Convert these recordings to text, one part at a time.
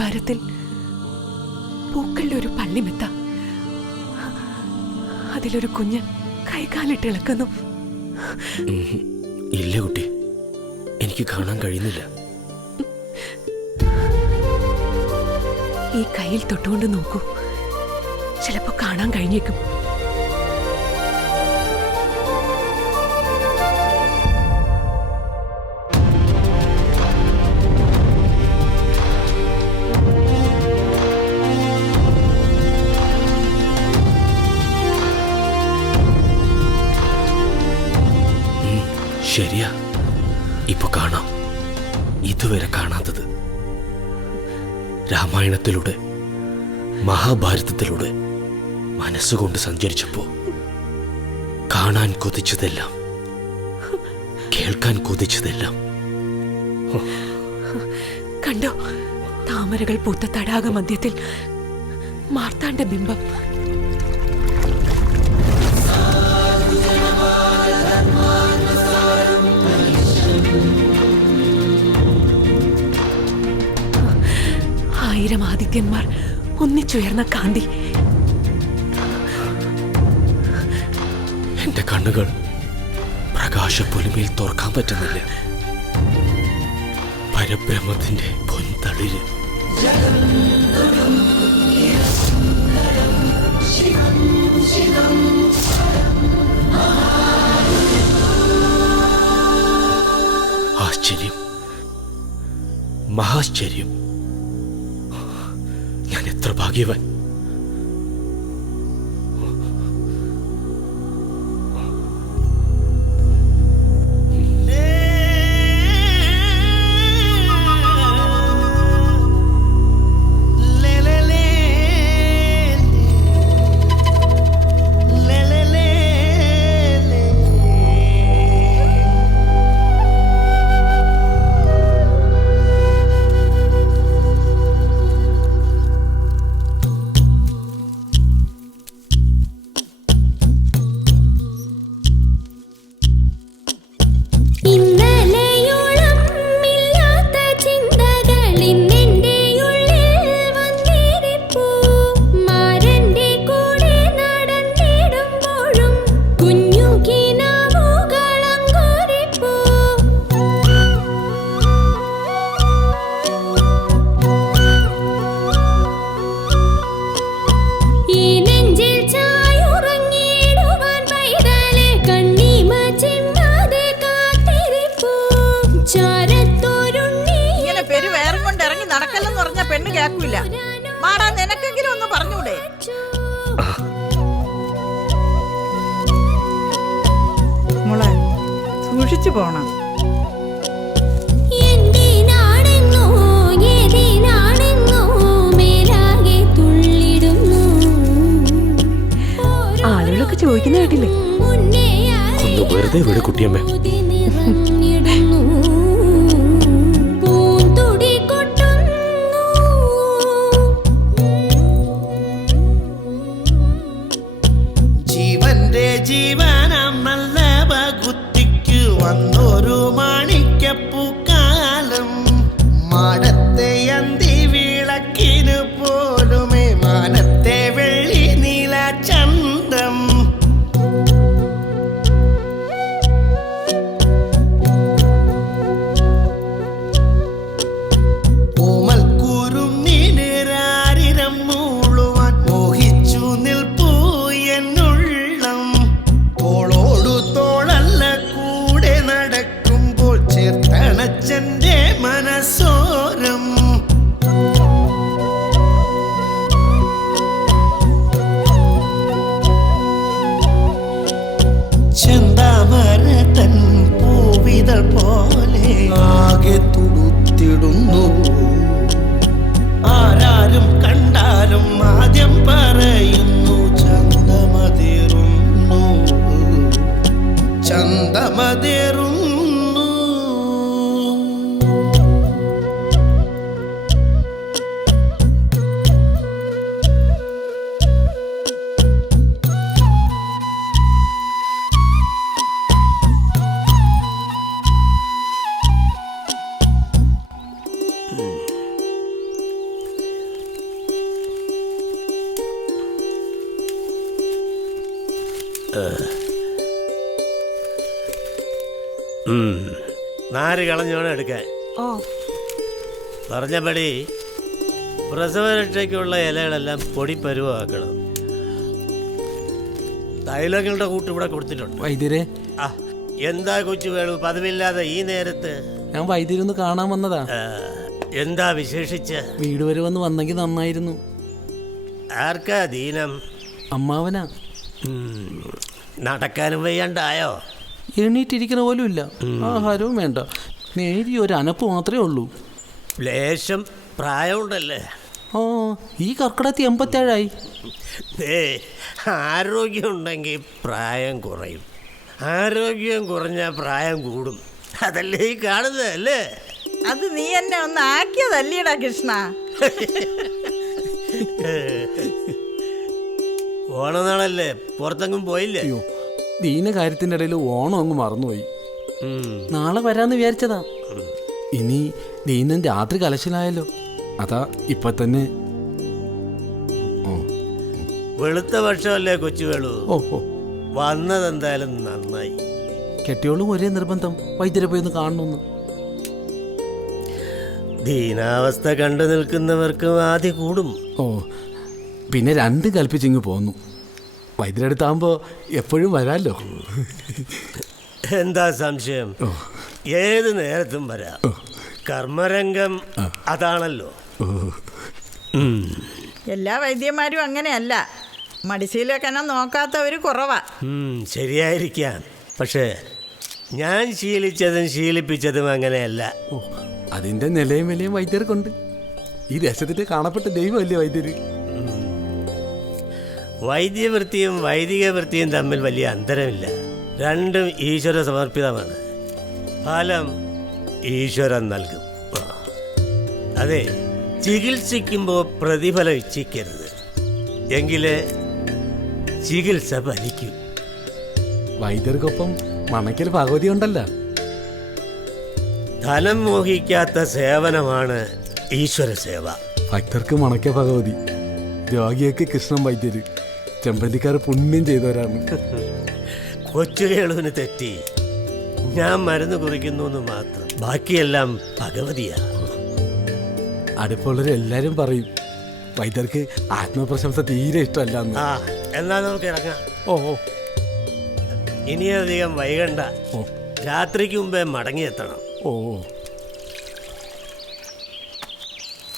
അടിവാരത്തിൽ പൂക്കളുടെ ഒരു പള്ളിമെത്ത, അതിലൊരു കുഞ്ഞ് കൈകാലിട്ട് ഇളക്കുന്നു. ഇല്ല കുട്ടി, എനിക്ക് കാണാൻ കഴിയുന്നില്ല. ഈ കയ്യിൽ തൊട്ടുകൊണ്ട് നോക്കൂ, ചിലപ്പോ കാണാൻ കഴിഞ്ഞേക്കും. ശരിയാ, ഇപ്പൊ കാണാം. ഇതുവരെ കാണാത്തത്. രാമായണത്തിലൂടെ, മഹാഭാരതത്തിലൂടെ മനസ്സുകൊണ്ട് സഞ്ചരിച്ചപ്പോ കാണാൻ കൊതിച്ചതെല്ലാം, കേൾക്കാൻ കൊതിച്ചതെല്ലാം കണ്ടോ? താമരകൾ പൂത്ത തടാക മധ്യത്തിൽ മാർത്താണ്ഡ ബിംബം. ആയിരം ആദിത്യന്മാർ ഒന്നിച്ചുയർന്ന കാന്തി. എന്റെ കണ്ണുകൾ പ്രകാശപ്പൊലിമയിൽ തുറക്കാൻ പറ്റുന്നില്ല. പരബ്രഹ്മത്തിന്റെ പൊൻതളിര്. ആശ്ചര്യം, മഹാശ്ചര്യം. ഞാൻ എത്ര ഭാഗ്യവാൻ. നടക്കല്ലെന്ന് പറഞ്ഞ പെണ്ണ് കേൾക്കൂല. മാടാ, നിനക്കെങ്കിലും ഒന്ന് പറഞ്ഞൂടെ? മോളെ സൂക്ഷിച്ചു പോണം. ആളുകളൊക്കെ ചോദിക്കുന്ന കേട്ടില്ലേ? ഒന്ന് വെറുതെ വിട് കുട്ടിയമ്മേ. ജീവനം നല്ല ഭഗുത്തിക്ക് വന്നൊരു മാണിക്യപ്പൂക്കാലം. മാടത്തെ അന്തി വിളക്കിന് പോലുമേ മാനത്തെ വെള്ളി നീല ചന്തം. നാര് കളഞ്ഞോണം എടുക്കാൻ. പറഞ്ഞപടി പ്രസവരക്ഷയ്ക്കുള്ള ഇലകളെല്ലാം പൊടിപ്പരുവാക്കണം. തൈലങ്ങളുടെ കൂട്ട് ഇവിടെ കൊടുത്തിട്ടുണ്ട്. വൈദ്യരെ, എന്താ കൊച്ചു വേണു പതിവില്ലാതെ ഈ നേരത്ത്? ഞാൻ വൈദ്യരൊന്ന് കാണാൻ വന്നതാ. എന്താ വിശേഷിച്ച്? വീട് വരെ വന്നെങ്കിൽ നന്നായിരുന്നു. ആർക്കാ ദീനം? അമ്മാവനാ. നടക്കാനും വയ്യാണ്ടായോ? എണീറ്റിരിക്കുന്ന പോലും ഇല്ല, ആഹാരവും വേണ്ട, നേരിയ ഒരു അനപ്പ് മാത്രമേ ഉള്ളൂ. ലേശം പ്രായമുണ്ടല്ലേ? ഓ, ഈ കർക്കിടകത്തിൽ 87ആയി. ആരോഗ്യം ഉണ്ടെങ്കിൽ പ്രായം കുറയും, ആരോഗ്യം കുറഞ്ഞാൽ പ്രായം കൂടും. അതല്ലേ ഈ കാണുന്നത് അല്ലേ? അത് നീ എന്നെ ഒന്ന് ആക്കിയതല്ലേടാ കൃഷ്ണ. ഓണനാളല്ലേ, പുറത്തെങ്ങും പോയില്ലേ? അയ്യോ, ദീന കാര്യത്തിൻ്റെ ഇടയിൽ ഓണം അങ്ങ് മറന്നുപോയി. നാളെ വരാന്ന് വിചാരിച്ചതാ. ഇനി ദീനൻ രാത്രി കലശലായല്ലോ, അതാ ഇപ്പൊ തന്നെ. വെളുത്ത പക്ഷമല്ലേ കൊച്ചു വേളു? ഓ, വന്നതെന്തായാലും നന്നായി. കെട്ടിയോളും ഒരേ നിർബന്ധം, വൈദ്യരെ പോയി ഒന്ന് കാണണമെന്ന്. ദീനാവസ്ഥ കണ്ടു നിൽക്കുന്നവർക്ക് ആദ്യം കൂടും. ഓ, പിന്നെ രണ്ടും കൽപ്പിച്ചിങ്ങ് പോന്നു. വൈദ്യരെടുത്താകുമ്പോൾ എപ്പോഴും വരാമല്ലോ. എന്താ സംശയം? ഏത് നേരത്തും വരാം. കർമ്മരംഗം അതാണല്ലോ. എല്ലാ വൈദ്യന്മാരും അങ്ങനെയല്ല, മടിശീലക്കനം നോക്കാത്തവർ കുറവാ. ശരിയായിരിക്കാം, പക്ഷേ ഞാൻ ശീലിച്ചതും ശീലിപ്പിച്ചതും അങ്ങനെയല്ല. ഓ, അതിൻ്റെ നിലയും വിലയും വൈദ്യർക്കുണ്ട്. ഈ ദേശത്തിൻ്റെ കാണപ്പെട്ട ദൈവമല്ലേ വൈദ്യര്. വൈദ്യവൃത്തിയും വൈദിക വൃത്തിയും തമ്മിൽ വലിയ അന്തരമില്ല. രണ്ടും ഈശ്വര സമർപ്പിതമാണ്. ഫലം ഈശ്വരൻ നൽകും. അതെ, ചികിത്സിക്കുമ്പോൾ പ്രതിഫലം ഇച്ഛിക്കരുത്, എങ്കിലേ ചികിത്സ ഫലിക്കും. വൈദ്യർക്കൊപ്പം മണയ്ക്കൽ ഭഗവതി ഉണ്ടല്ലോ. ധനം മോഹിക്കാത്ത സേവനമാണ് ഈശ്വര സേവ. ഭക്തർക്ക് മണയ്ക്ക ഭഗവതി, രോഗിയൊക്കെ കൃഷ്ണൻ വൈദ്യര്. ചെമ്പന്തിക്കാർ പുണ്യം ചെയ്തവരാണ്. കൊച്ചുകേളുവിന് തെറ്റി, ഞാൻ മരുന്ന് കുറിക്കുന്നു എന്ന് മാത്രം, ബാക്കിയെല്ലാം ഭഗവതിയാ. അടുപ്പുള്ളവരെല്ലാരും പറയും വൈദ്യർക്ക് ആത്മപ്രശംസ തീരെ ഇഷ്ടമല്ല. എന്നാ നമുക്ക് ഇറങ്ങാം. ഓ, ഇനിയധികം വൈകണ്ട, രാത്രിക്ക് മുമ്പേ മടങ്ങിയെത്തണം. ഓ,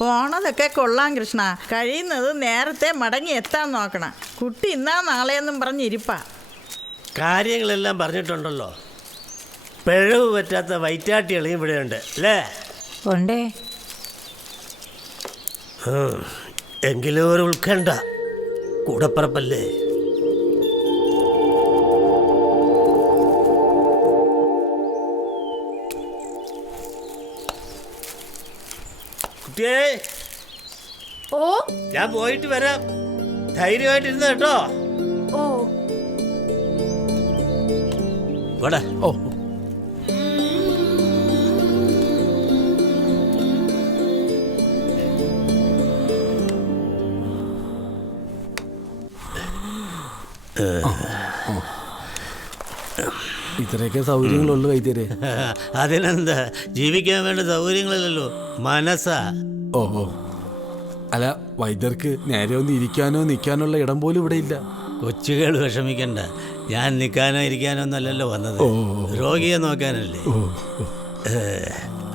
പോണതൊക്കെ കൊള്ളാം കൃഷ്ണ, കഴിയുന്നത് നേരത്തെ മടങ്ങി എത്താൻ നോക്കണം. കുട്ടി ഇന്നാ നാളെയെന്നും പറഞ്ഞിരിപ്പാ. കാര്യങ്ങളെല്ലാം പറഞ്ഞിട്ടുണ്ടല്ലോ. പിഴവ് പറ്റാത്ത വൈറ്റാട്ടികളും ഇവിടെയുണ്ട് അല്ലേ? ഉണ്ടേ. എങ്കിലും ഒരു ഉത്കണ്ഠ, കൂടപ്പറപ്പല്ലേ. കുട്ടിയേ, ഓ, ഞാൻ പോയിട്ട് വരാം, ധൈര്യമായിട്ടിരുന്ന കേട്ടോ. ഓ, ഇവിടെ ഓ, ഇത്രയൊക്കെ സൗകര്യങ്ങളുള്ളൂ വൈദ്യരെ. അതിനെന്താ, ജീവിക്കാൻ വേണ്ട സൗകര്യങ്ങളല്ലല്ലോ, മനസ്സാ. ഓ, അല്ല, വൈദ്യർക്ക് നേരെ ഒന്ന് ഇരിക്കാനോ നിൽക്കാനുള്ള ഇടം പോലും ഇവിടെ ഇല്ല. കൊച്ചുകൾ വിഷമിക്കണ്ട, ഞാൻ നിൽക്കാനോ ഇരിക്കാനോ ഒന്നല്ലല്ലോ വന്നത്, രോഗിയെ നോക്കാനല്ലേ.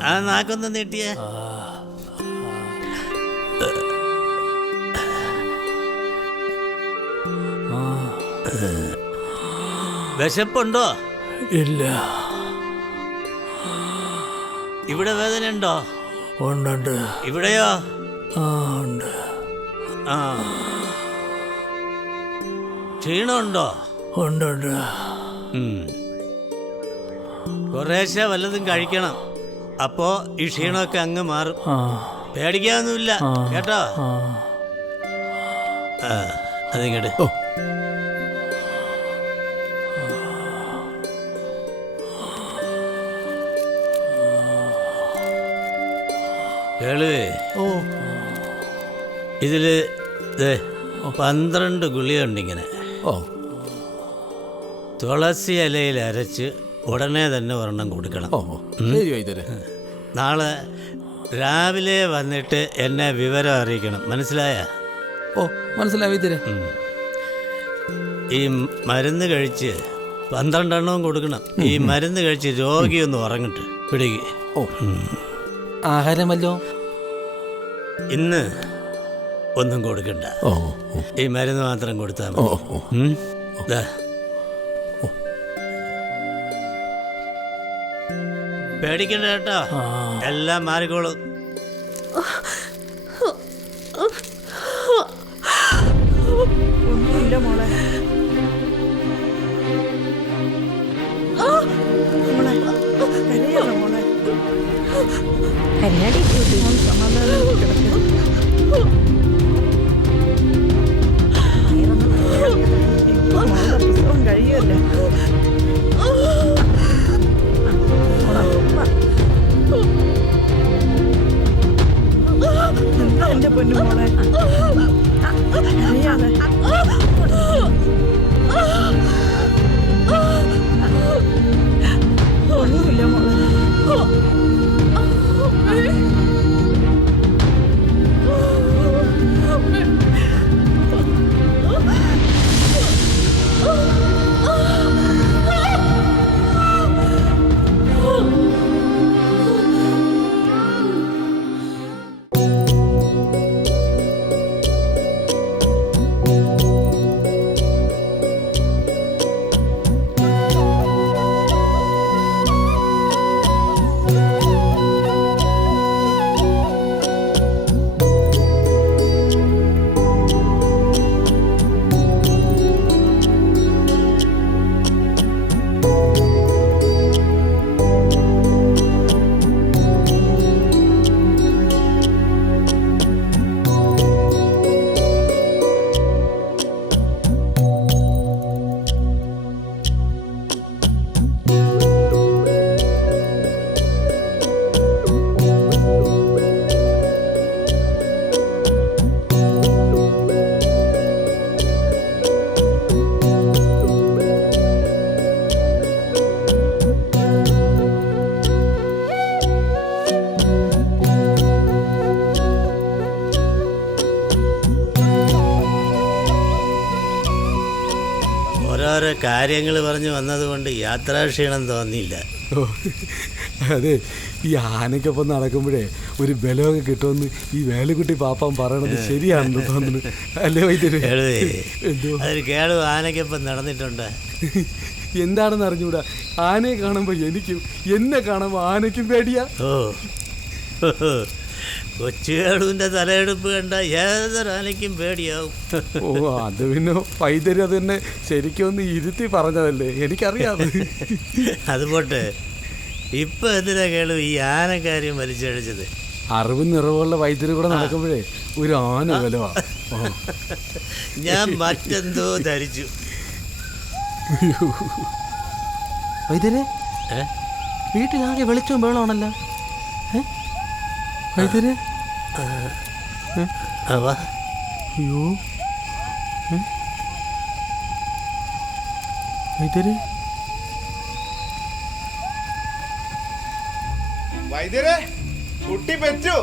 ആ നാക്കൊന്ന് നീട്ടിയേ. വിശപ്പുണ്ടോ? ഇല്ല. ഇവിടെ വേദന ഉണ്ടോ? ഉണ്ട്. ഇവിടെയോ? ഉണ്ട്. ആ, ക്ഷീണമുണ്ടോ? ഉണ്ട്. കുറേശ്ശെ വല്ലതും കഴിക്കണം, അപ്പോ ഈ ക്ഷീണമൊക്കെ അങ്ങ് മാറും. പേടിക്കാനൊന്നുമില്ല കേട്ടോ. അതിങ്ങട്. കേളുവേ, ഇതില് 12 ഗുളിയുണ്ട് ഇങ്ങനെ. ഓ, തുളസി ഇലയിൽ അരച്ച് ഉടനെ തന്നെ ഒരെണ്ണം കൊടുക്കണം. ഓ ശരി വൈദ്യരെ. നാളെ രാവിലെ വന്നിട്ട് എന്നെ വിവരം അറിയിക്കണം, മനസ്സിലായ? ഓ മനസ്സിലായി വൈദ്യരെ. ഈ മരുന്ന് കഴിച്ച് 12 എണ്ണവും കൊടുക്കണം. ഈ മരുന്ന് കഴിച്ച് രോഗിയൊന്ന് ഉറങ്ങട്ടെ. പിടിക്ക്. ഓ ആഹാരമല്ലോ ഇന്ന് ഒന്നും കൊടുക്കണ്ട. ഓ ഈ മരുന്ന് മാത്രം കൊടുത്താൽ ഓ മതി. ദാ. പേടിക്കണ്ട കേട്ടോ, എല്ലാം മാറിക്കോളും. ഒന്നുമില്ല മോളെ. മോളെ കരയല്ല മോളെ. മോൾ സമാധാനത്തിൽ കിടക്ക്. ഇപ്പൊ മോളുടെ പ്രസവം കഴിയല്ലേ. എന്താ എന്റെ പൊന്നു മോളെ അറിയാതെ. ഒന്നുമില്ല മോളെ. ഓരോരോ കാര്യങ്ങൾ പറഞ്ഞു വന്നതുകൊണ്ട് യാത്രാക്ഷീണം തോന്നിയില്ല. അതെ, ഈ ആനയ്ക്കൊപ്പം നടക്കുമ്പോഴേ ഒരു ബലമൊക്കെ കിട്ടുമെന്ന് ഈ വേലുക്കുട്ടി പാപ്പാൻ പറയണത് ശരിയാണെന്ന് തോന്നുന്നു. അല്ലേ വൈദ്യര്? അതൊരു കേളു ആനയ്ക്കൊപ്പം നടന്നിട്ടുണ്ട്. എന്താണെന്ന് അറിഞ്ഞൂടാ, ആനയെ കാണുമ്പോൾ എനിക്കും എന്നെ കാണുമ്പോൾ ആനയ്ക്കും പേടിയാ. ഓ കൊച്ചുകേളുവിൻ്റെ തലയെടുപ്പ് കണ്ട ഏതൊരു ആനയ്ക്കും പേടിയാവും. ഓ അത് പിന്നെ വൈദ്യര് അത് തന്നെ ശരിക്കും ഒന്ന് ഇരുത്തി പറഞ്ഞതല്ലേ, എനിക്കറിയാം. അതുപോട്ടെ, ഇപ്പൊ എന്തിനാ കേളു ഈ ആനക്കാര്യം വലിച്ചഴിച്ചത്? അറിവും നിറവുള്ള വൈദ്യര് കൂടെ നടക്കുമ്പോഴേ ഒരു ആന ബലവാ. ഞാൻ മറ്റെന്തോ ധരിച്ചു. വൈദ്യരെ വീട്ടിലാകെ വെളിച്ചവും വെള്ളമാണല്ലോ. വൈദ്യരെ അയ്യോ വൈദ്യരെ വൈദ്യരെ കുട്ടി പെറ്റു.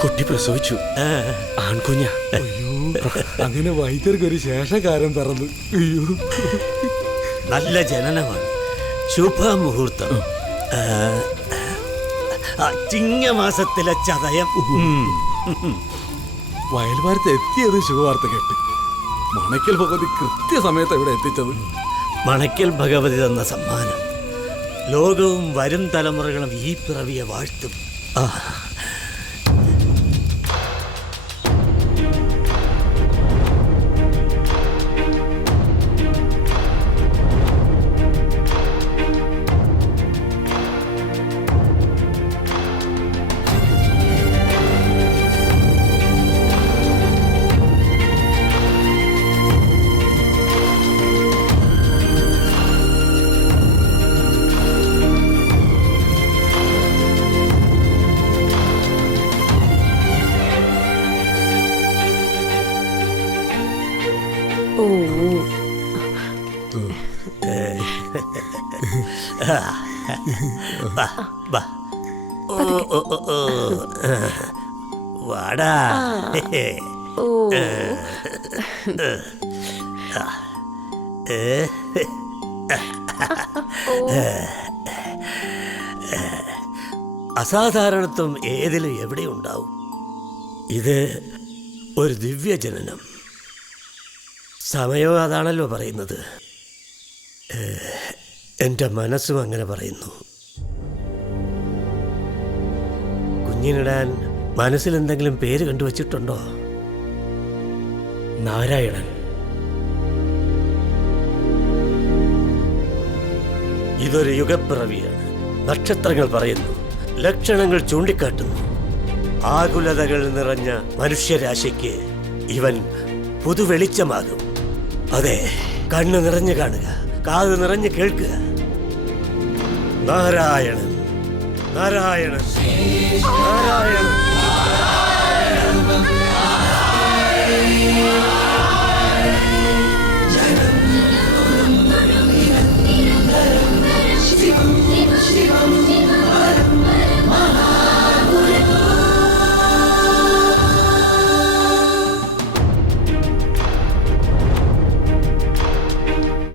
കുട്ടി പ്രസവിച്ചു, ആൺകുഞ്ഞ. അയ്യോ, അങ്ങനെ വൈദ്യർക്ക് ഒരു ശേഷകാരം പിറന്നു. അയ്യോ, നല്ല ജനനമാണ്, ശുഭമുഹൂർത്തം. ചിങ്ങമാസത്തിലെ ചതയം. വയൽവാരത്ത് എത്തിയത് ശുഭവാർത്ത കേട്ട്. മണയ്ക്കൽ ഭഗവതി കൃത്യസമയത്ത് ഇവിടെ എത്തിച്ചത്. മണയ്ക്കൽ ഭഗവതി തന്ന സമ്മാനം ലോകവും വരും തലമുറകളും ഈ പിറവിയെ വാഴ്ത്തും. ഓ വാ, വാ. ഓ, ഓ, ഓ, ഓ. വാടാ. ഓ അസാധാരണത്വം ഏതിലും എവിടെ ഉണ്ടാവും. ഇത് ഒരു ദിവ്യജനനം. സമയവും അതാണല്ലോ പറയുന്നത്. എൻ്റെ മനസ്സും അങ്ങനെ പറയുന്നു. കുഞ്ഞിനിടാൻ മനസ്സിൽ എന്തെങ്കിലും പേര് കണ്ടുവച്ചിട്ടുണ്ടോ? നാരായണൻ. ഇതൊരു യുഗപ്പിറവിയാണ്. നക്ഷത്രങ്ങൾ പറയുന്നു, ലക്ഷണങ്ങൾ ചൂണ്ടിക്കാട്ടുന്നു. ആകുലതകൾ നിറഞ്ഞ മനുഷ്യരാശിക്ക് ഇവൻ പുതുവെളിച്ചമാകും. അതെ, കണ്ണ് നിറഞ്ഞു കാണുക, കാത് നിറഞ്ഞു കേൾക്കുക. നാരായണൻ, നാരായണൻ, നാരായണൻ.